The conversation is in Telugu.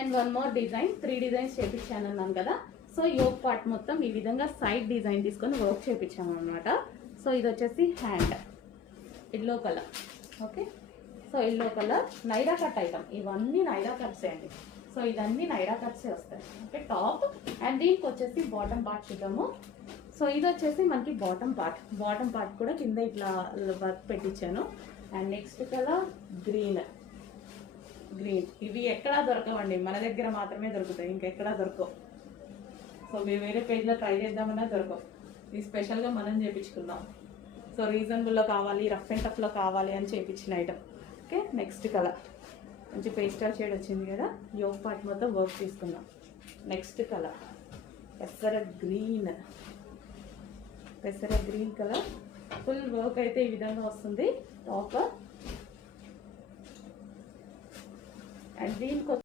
And one more design, 3 designs చేపించాను అన్నాను కదా. సో యోక్ పార్ట్ మొత్తం ఈ విధంగా సైడ్ డిజైన్ తీసుకొని వర్క్ చేపించాము అనమాట. సో ఇది వచ్చేసి hand yellow colour. Okay, so yellow colour నైరా కట్ ఐటమ్, ఇవన్నీ నైరా కట్సే అండి. సో ఇదన్నీ నైరా కట్సే వస్తాయి. Okay, top. అండ్ దీనికి వచ్చేసి బాటమ్ పార్ట్ చూద్దాము. సో ఇది వచ్చేసి మనకి బాటమ్ పార్ట్ కూడా కింద ఇట్లా వర్క్ పెట్టించాను. And next colour green. ఇవి ఎక్కడా దొరకవండి, మన దగ్గర మాత్రమే దొరుకుతాయి, ఇంకెక్కడా దొరకవు. సో మేము వేరే పేజ్లో ట్రై చేద్దామన్నా దొరకవు. ఇది స్పెషల్గా మనం చేయించుకుందాం. సో రీజనబుల్లో కావాలి, రఫ్ అండ్ టఫ్లో కావాలి అని చేయించిన ఐటమ్. ఓకే, నెక్స్ట్ కలర్ మంచి పేస్టల్ షేడ్ వచ్చింది కదా, యోక్ పార్ట్ మొత్తం వర్క్ తీసుకుందాం. నెక్స్ట్ కలర్ పెసర గ్రీన్ కలర్, ఫుల్ వర్క్ అయితే ఈ విధంగా వస్తుంది టాప్. అండ్ దీనికి